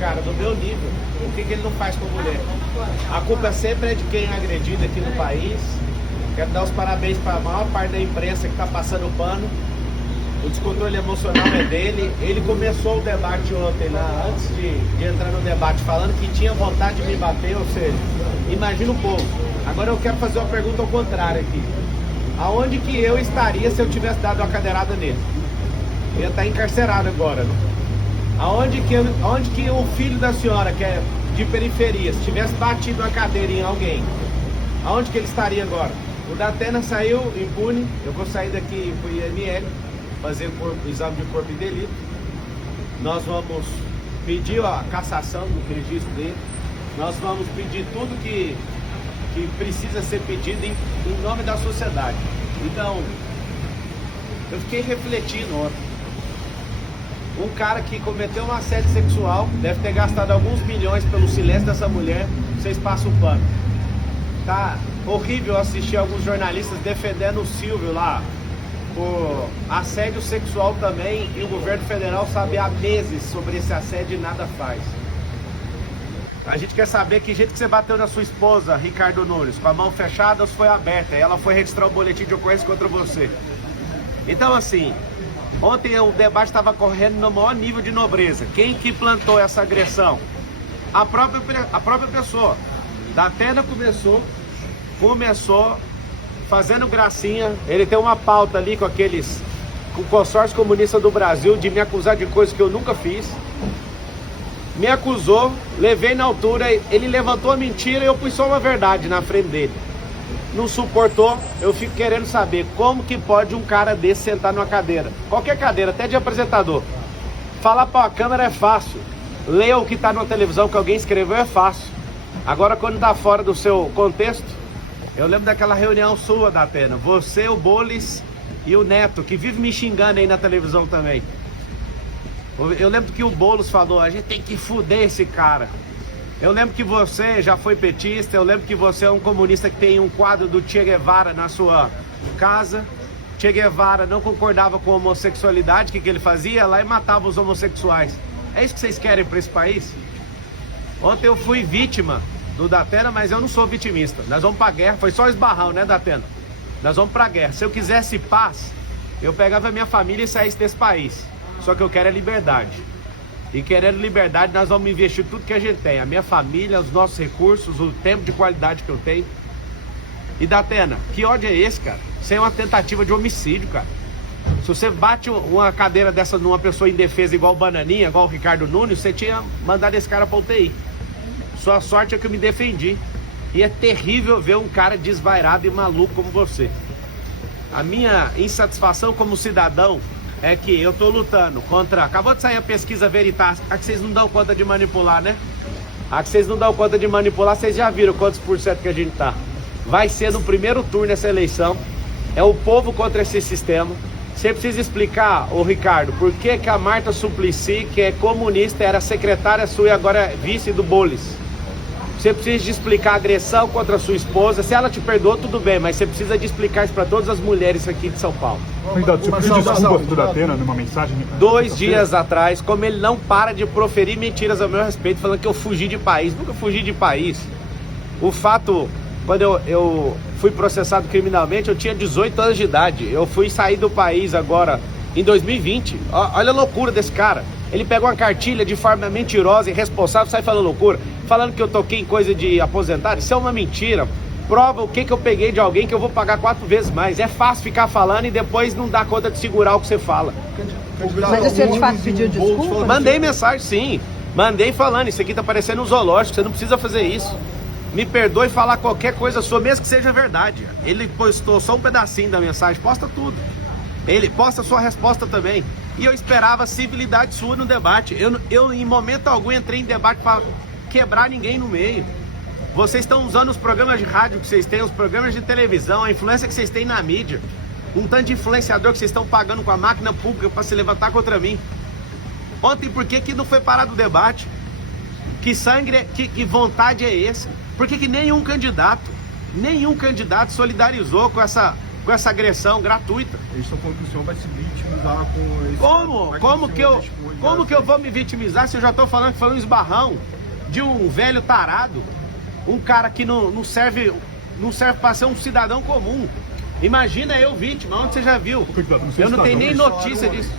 cara do meu nível, por que ele não faz com mulher? A culpa sempre é de quem é agredido aqui no país. Quero dar os parabéns para a maior parte da imprensa que está passando o pano. O descontrole emocional é dele. Ele começou o debate ontem, lá, antes de entrar no debate, falando que tinha vontade de me bater, ou seja, imagina o povo. Agora eu quero fazer uma pergunta ao contrário aqui. Aonde que eu estaria se eu tivesse dado uma cadeirada nele? Eu ia estar encarcerado agora, né? Aonde que o filho da senhora, que é de periferia, se tivesse batido uma cadeira em alguém, aonde que ele estaria agora? O Datena saiu impune. Eu vou sair daqui pro IML, fazer o exame de corpo de delito. Nós vamos pedir a cassação do registro dele. Nós vamos pedir tudo que precisa ser pedido em nome da sociedade. Então, eu fiquei refletindo ontem. Um cara que cometeu um assédio sexual, deve ter gastado alguns milhões pelo silêncio dessa mulher, vocês passam o pano. Tá horrível assistir alguns jornalistas defendendo o Silvio lá por assédio sexual também, e o governo federal sabe há meses sobre esse assédio e nada faz. A gente quer saber que jeito que você bateu na sua esposa, Ricardo Nunes, com a mão fechada ou se foi aberta, e ela foi registrar o boletim de ocorrência contra você. Então assim, ontem o debate estava correndo no maior nível de nobreza. Quem que plantou essa agressão? A própria pessoa. Datena começou fazendo gracinha. Ele tem uma pauta ali com o consórcio comunista do Brasil de me acusar de coisas que eu nunca fiz. Me acusou, levei na altura, ele levantou a mentira e eu pus só uma verdade na frente dele. Não suportou, eu fico querendo saber como que pode um cara desse sentar numa cadeira, qualquer cadeira, até de apresentador. Falar para a câmera é fácil, ler o que está na televisão que alguém escreveu é fácil. Agora quando está fora do seu contexto, eu lembro daquela reunião sua, Datena, você, o Bolis e o Neto, que vive me xingando aí na televisão também. Eu lembro que o Boulos falou, a gente tem que fuder esse cara. Eu lembro que você já foi petista, eu lembro que você é um comunista que tem um quadro do Che Guevara na sua casa. Che Guevara não concordava com a homossexualidade, o que ele fazia? Lá e matava os homossexuais. É isso que vocês querem para esse país? Ontem eu fui vítima do Datena, mas eu não sou vitimista. Nós vamos pra guerra, foi só esbarrão, né, Datena? Nós vamos pra guerra. Se eu quisesse paz, eu pegava minha família e saísse desse país. Só que eu quero é liberdade. E querendo liberdade, nós vamos investir tudo que a gente tem. A minha família, os nossos recursos, o tempo de qualidade que eu tenho. E Datena, que ódio é esse, cara? Isso é uma tentativa de homicídio, cara. Se você bate uma cadeira dessa numa pessoa indefesa igual o Bananinha, igual o Ricardo Nunes, você tinha mandado esse cara pra UTI. Sua sorte é que eu me defendi. E é terrível ver um cara desvairado e maluco como você. A minha insatisfação como cidadão é que eu tô lutando contra... Acabou de sair a pesquisa Veritas, a que vocês não dão conta de manipular, né? A que vocês não dão conta de manipular, vocês já viram quantos por cento que a gente tá. Vai ser no primeiro turno essa eleição. É o povo contra esse sistema. Você precisa explicar, ô Ricardo, por que que a Marta Suplicy, que é comunista, era secretária sua e agora é vice do Bolis. Você precisa de explicar a agressão contra a sua esposa. Se ela te perdoou, tudo bem, mas você precisa de explicar isso para todas as mulheres aqui de São Paulo. Você pediu desculpas do Datena numa mensagem? 2 dias atrás, como ele não para de proferir mentiras ao meu respeito, falando que eu fugi de país. Nunca fugi de país. O fato, quando eu fui processado criminalmente, eu tinha 18 anos de idade. Eu fui sair do país agora em 2020. Olha a loucura desse cara. Ele pegou uma cartilha de forma mentirosa e irresponsável, sai falando loucura, falando que eu toquei em coisa de aposentado. Isso é uma mentira. Prova o que eu peguei de alguém que eu vou pagar 4 vezes mais. É fácil ficar falando e depois não dar conta de segurar o que você fala. Mas o senhor de fato pediu desculpa? Mandei mensagem, sim. Mandei falando, isso aqui tá parecendo um zoológico, você não precisa fazer isso. Me perdoe falar qualquer coisa sua, mesmo que seja verdade. Ele postou só um pedacinho da mensagem, posta tudo. Ele posta a sua resposta também. E eu esperava civilidade sua no debate. Eu em momento algum entrei em debate para quebrar ninguém no meio. Vocês estão usando os programas de rádio que vocês têm, os programas de televisão, a influência que vocês têm na mídia. Um tanto de influenciador que vocês estão pagando com a máquina pública para se levantar contra mim. Ontem, por que não foi parado o debate? Que sangue, que vontade é esse? Por que nenhum candidato solidarizou com essa com essa agressão gratuita. Eles estão falando que o senhor vai se vitimizar com esse... Como que eu vou me vitimizar se eu já estou falando que foi um esbarrão de um velho tarado, um cara que não serve para ser um cidadão comum. Imagina eu vítima, onde você já viu? Eu não tenho nem notícia disso.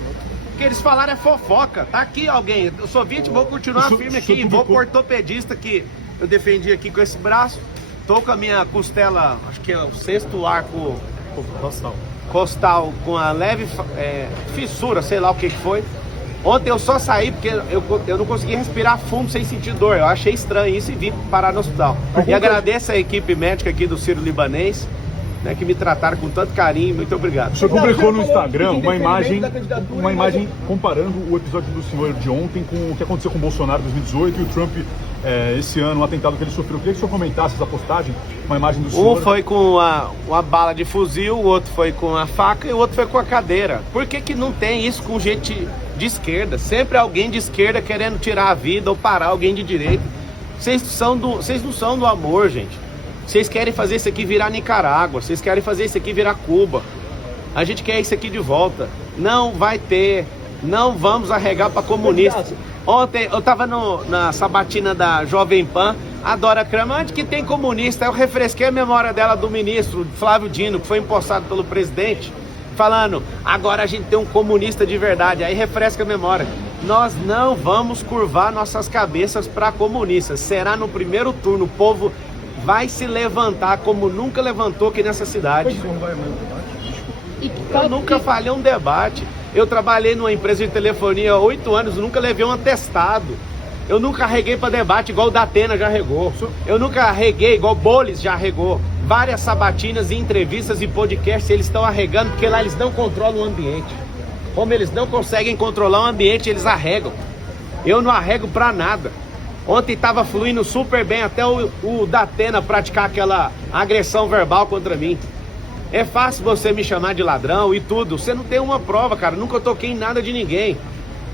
O que eles falaram é fofoca. Tá aqui alguém, eu sou vítima, vou continuar firme aqui, vou pro ortopedista que eu defendi aqui com esse braço. Tô com a minha costela, acho que é o 6º arco costal com a leve fissura, sei lá o que foi. Ontem eu só saí porque eu não consegui respirar fundo sem sentir dor. Eu achei estranho isso e vim parar no hospital. E agradeço a equipe médica aqui do Sírio-Libanês, né, que me trataram com tanto carinho. Muito obrigado. O senhor publicou no Instagram uma imagem comparando o episódio do senhor de ontem com o que aconteceu com o Bolsonaro em 2018 e o Trump esse ano, o atentado que ele sofreu. Eu queria que o senhor comentasse essa postagem, uma imagem do senhor. Um foi com uma bala de fuzil, o outro foi com a faca e o outro foi com a cadeira. Por que não tem isso com gente de esquerda? Sempre alguém de esquerda querendo tirar a vida ou parar alguém de direita. Vocês não são do amor, gente. Vocês querem fazer isso aqui virar Nicarágua, vocês querem fazer isso aqui virar Cuba. A gente quer isso aqui de volta. Não vai ter, não vamos arregar para comunista. Ontem eu tava na sabatina da Jovem Pan, a Dora Kramer, onde que tem comunista? Eu refresquei a memória dela do ministro Flávio Dino, que foi empossado pelo presidente, falando, agora a gente tem um comunista de verdade. Aí refresca a memória. Nós não vamos curvar nossas cabeças para comunistas. Será no primeiro turno, o povo vai se levantar como nunca levantou aqui nessa cidade. Eu nunca falhei um debate. Eu trabalhei numa empresa de telefonia há 8 anos, nunca levei um atestado. Eu nunca arreguei para debate igual o Datena já arregou. Eu nunca arreguei igual o Bolis já arregou. Várias sabatinas e entrevistas e podcasts eles estão arregando porque lá eles não controlam o ambiente. Como eles não conseguem controlar o ambiente, eles arregam. Eu não arrego para nada. Ontem estava fluindo super bem até o Datena praticar aquela agressão verbal contra mim. É fácil você me chamar de ladrão e tudo. Você não tem uma prova, cara. Nunca toquei em nada de ninguém.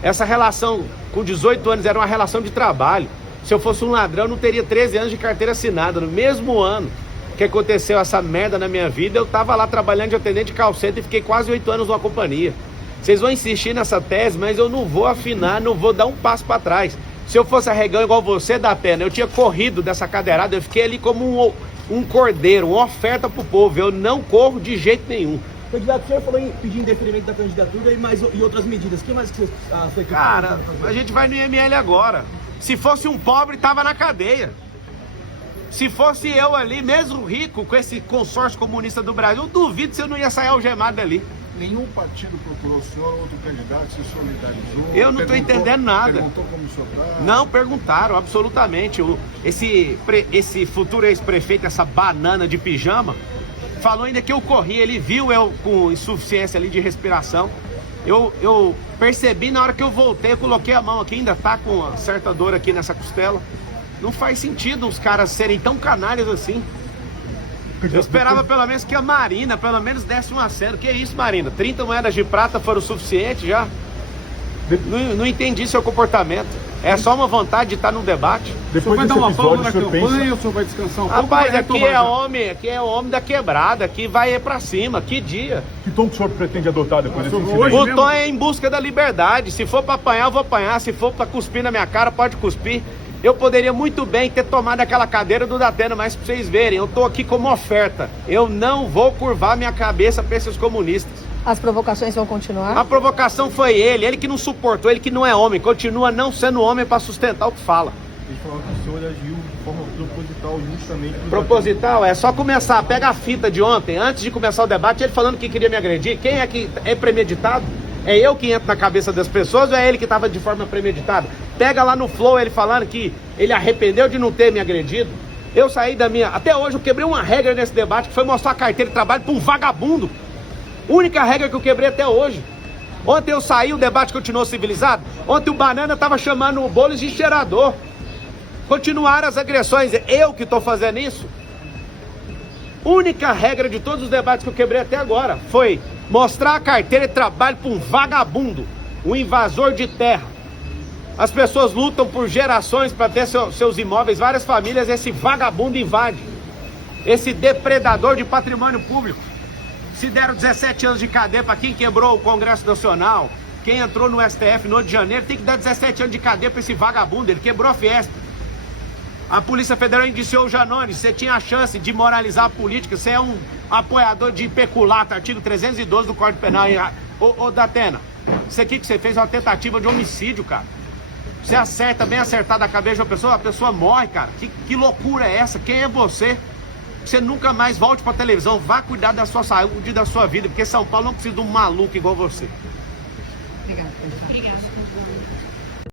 Essa relação com 18 anos era uma relação de trabalho. Se eu fosse um ladrão, eu não teria 13 anos de carteira assinada. No mesmo ano que aconteceu essa merda na minha vida, eu tava lá trabalhando de atendente de call center e fiquei quase 8 anos numa companhia. Vocês vão insistir nessa tese, mas eu não vou afinar, não vou dar um passo para trás. Se eu fosse arregão igual você, Datena, eu tinha corrido dessa cadeirada, eu fiquei ali como um cordeiro, uma oferta pro povo. Eu não corro de jeito nenhum. Candidato, o senhor falou em pedir indeferimento da candidatura e outras medidas. O que mais que você foi? Cara, a gente vai no IML agora. Se fosse um pobre, tava na cadeia. Se fosse eu ali, mesmo rico, com esse consórcio comunista do Brasil, eu duvido se eu não ia sair algemado dali. Nenhum partido procurou o senhor, outro candidato se solidarizou? Eu não estou entendendo nada. Perguntou como o senhor tá? Não perguntaram, absolutamente. Esse futuro ex-prefeito, essa banana de pijama, falou ainda que eu corri. Ele viu eu com insuficiência ali de respiração. Eu percebi na hora que eu voltei, eu coloquei a mão aqui, ainda tá com uma certa dor aqui nessa costela. Não faz sentido os caras serem tão canalhas assim. Eu esperava pelo menos que a Marina, pelo menos desse um aceno. Que isso, Marina? 30 moedas de prata foram o suficiente já? Não entendi seu comportamento. É só uma vontade de estar num debate. Depois vai dar uma pausa na campanha ou o senhor vai descansar um pouco? Rapaz, aqui é homem da quebrada, aqui vai pra cima, que dia. Que tom que o senhor pretende adotar depois desse incidente? O tom é em busca da liberdade. Se for pra apanhar, eu vou apanhar. Se for pra cuspir na minha cara, pode cuspir. Eu poderia muito bem ter tomado aquela cadeira do Datena, mas pra vocês verem, eu tô aqui como oferta. Eu não vou curvar minha cabeça pra esses comunistas. As provocações vão continuar? A provocação foi ele que não suportou, ele que não é homem, continua não sendo homem pra sustentar o que fala. Ele falou que o senhor agiu de forma proposital justamente... Proposital? É só começar, pega a fita de ontem, antes de começar o debate, ele falando que queria me agredir. Quem é que é premeditado? É eu que entro na cabeça das pessoas ou é ele que estava de forma premeditada? Pega lá no Flow ele falando que ele arrependeu de não ter me agredido. Eu saí da minha... Até hoje eu quebrei uma regra nesse debate, que foi mostrar a carteira de trabalho para um vagabundo. Única regra que eu quebrei até hoje. Ontem eu saí, o debate continuou civilizado. Ontem o Banana estava chamando o Bolis de cheirador. Continuaram as agressões. Eu que estou fazendo isso? Única regra de todos os debates que eu quebrei até agora foi mostrar a carteira de trabalho para um vagabundo, um invasor de terra. As pessoas lutam por gerações para ter seus imóveis, várias famílias, esse vagabundo invade. Esse depredador de patrimônio público. Se deram 17 anos de cadeia para quem quebrou o Congresso Nacional, quem entrou no STF no 8 de janeiro, tem que dar 17 anos de cadeia para esse vagabundo, ele quebrou a Fiesp. A Polícia Federal indiciou o Janones, você tinha a chance de moralizar a política, você é um apoiador de peculato, artigo 312 do Código Penal. Ô Datena, isso aqui que você fez é uma tentativa de homicídio, cara. Você acerta, bem acertado a cabeça de uma pessoa, a pessoa morre, cara. Que loucura é essa? Quem é você? Você nunca mais volte pra televisão, vá cuidar da sua saúde e da sua vida, porque São Paulo não precisa de um maluco igual você. Obrigada. Obrigada.